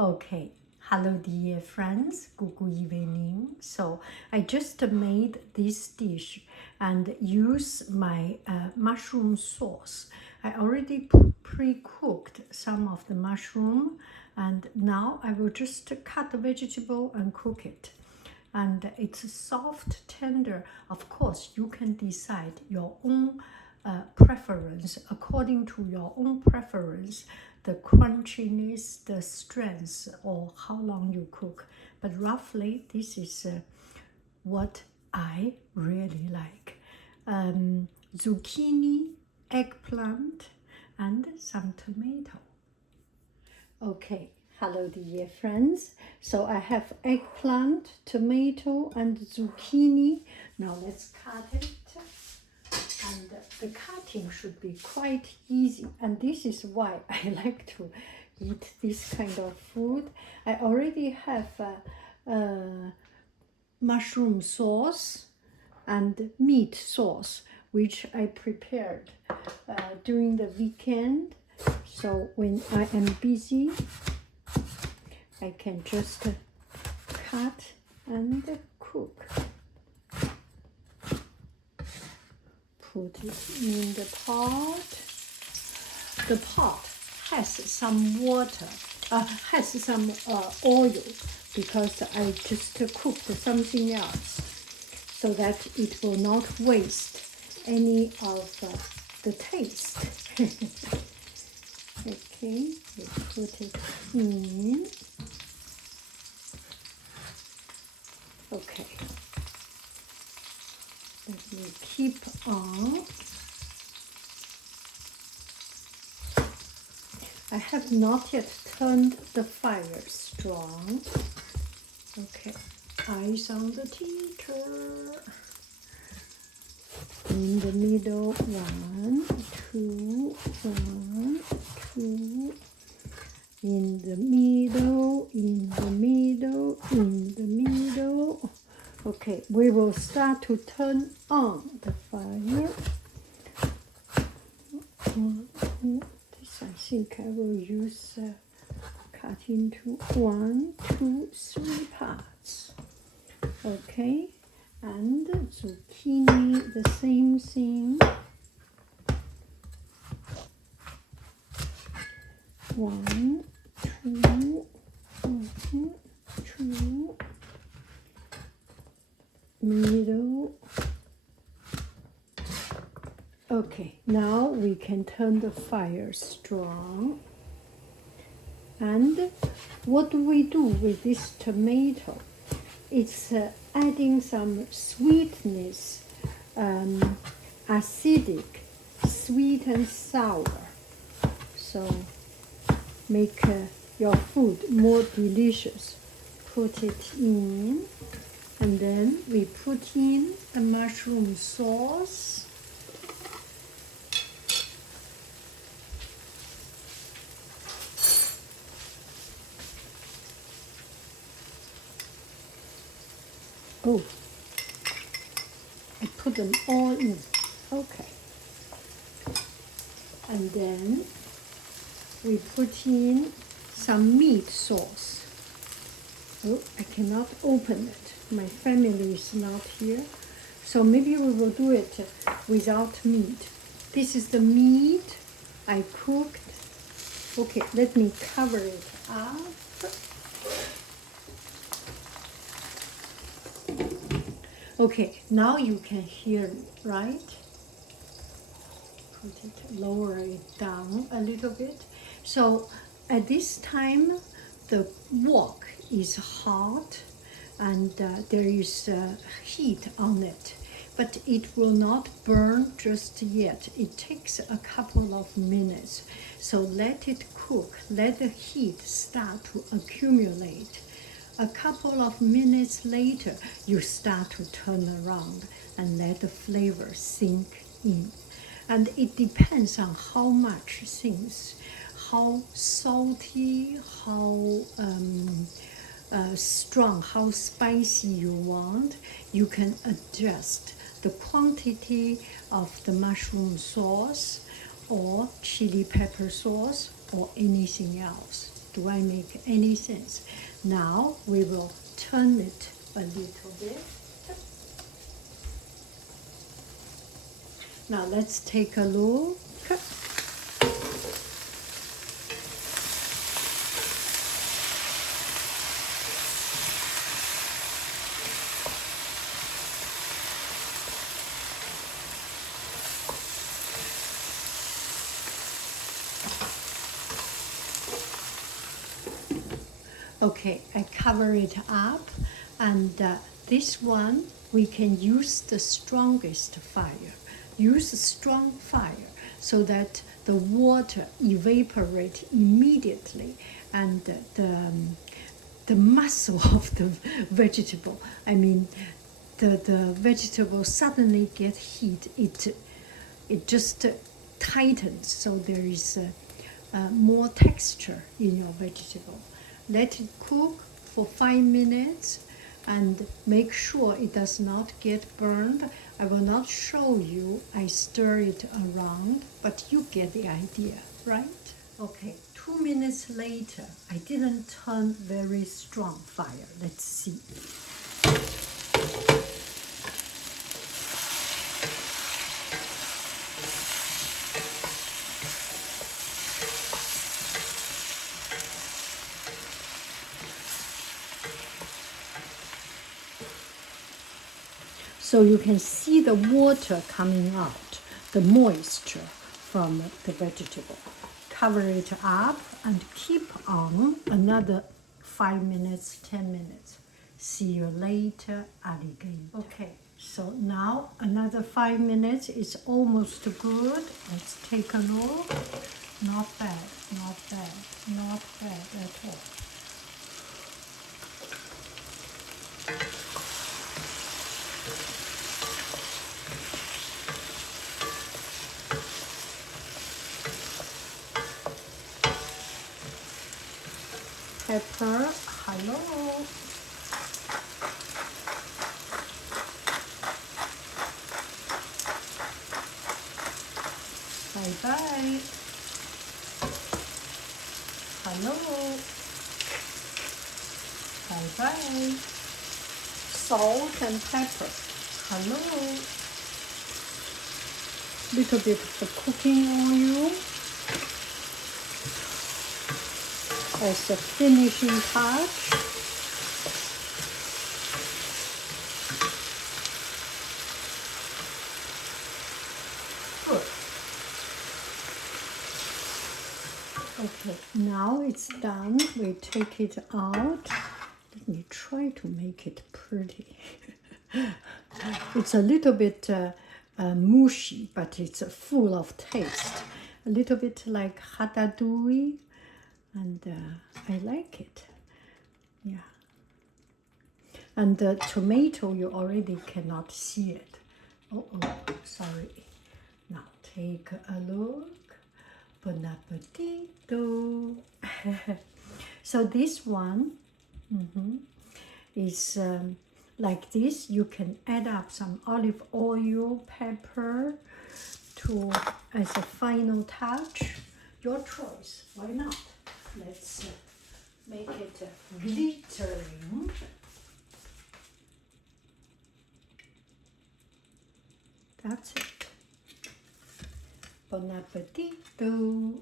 Okay, hello dear friends, good evening. So I just made this dish and use my mushroom sauce. I already pre-cooked some of the mushroom and now I will just cut the vegetable and cook it. And it's soft, tender. Of course, you can decide your own preference according to your own preference, the crunchiness, the strength, or how long you cook. But roughly, this is what I really like. Zucchini, eggplant, and some tomato. Okay, hello dear friends. So I have eggplant, tomato, and zucchini. Now let's cut it. And the cutting should be quite easy. And this is why I like to eat this kind of food. I already have mushroom sauce and meat sauce, which I prepared during the weekend. So when I am busy, I can just cut and cook. Put it in the pot. The pot has some water, has some oil, because I just cooked something else so that it will not waste any of the taste. Okay, we put it in. Okay. Let me keep on. I have not yet turned the fire strong. Okay, eyes on the teacher. In the middle, 1, 2, 1, 2. In the middle, in the middle, in the middle. Okay, we will start to turn on the fire. This I think I will use cut into 1, 2, 3 parts. Okay, and zucchini, the same thing. 1, 2, 2. Middle. Okay, now we can turn the fire strong. And what do we do with this tomato? It's adding some sweetness, acidic, sweet and sour. So make your food more delicious. Put it in. And then we put in the mushroom sauce. Oh, I put them all in. Okay. And then we put in some meat sauce. Oh, I cannot open it. My family is not here, so maybe we will do it without meat. This is the meat I cooked. Okay, let me cover it up. Okay, now you can hear me, right? Put it, lower it down a little bit. So at this time, the wok is hot and there is heat on it, but it will not burn just yet. It takes a couple of minutes. So let it cook, let the heat start to accumulate. A couple of minutes later, you start to turn around and let the flavor sink in. And it depends on how much things, how salty, how strong, how spicy you want. You can adjust the quantity of the mushroom sauce or chili pepper sauce or anything else. Do I make any sense? Now we will turn it a little bit. Now let's take a look. Okay, I cover it up, and this one we can use the strongest fire. Use strong fire so that the water evaporate immediately, and the muscle of the vegetable, I mean the vegetable suddenly get heat, it just tightens, so there is more texture in your vegetable. Let it cook for 5 minutes and make sure it does not get burned. I will not show you, I stir it around, but you get the idea, right? Okay, 2 minutes later, I didn't turn very strong fire. Let's see. So you can see the water coming out, the moisture from the vegetable. Cover it up and keep on another 5 minutes, 10 minutes. See you later, alligator. Okay, so now another 5 minutes. It's almost good. Let's take a look. Not bad, not bad, not bad at all. Pepper, hello. Bye-bye. Hello. Bye-bye. Salt and pepper. Hello. Little bit of the cooking oil as a finishing touch. Good. Okay, now it's done. We take it out. Let me try to make it pretty. It's a little bit mushy, but it's full of taste. A little bit like ratatouille, and I like it. Yeah. And the tomato, you already cannot see it. Oh, sorry. Now take a look. Bon appetito. So this one is like this. You can add up some olive oil, pepper to as a final touch. Your choice. Why not? Let's make it glittering. That's it. Bon appetito.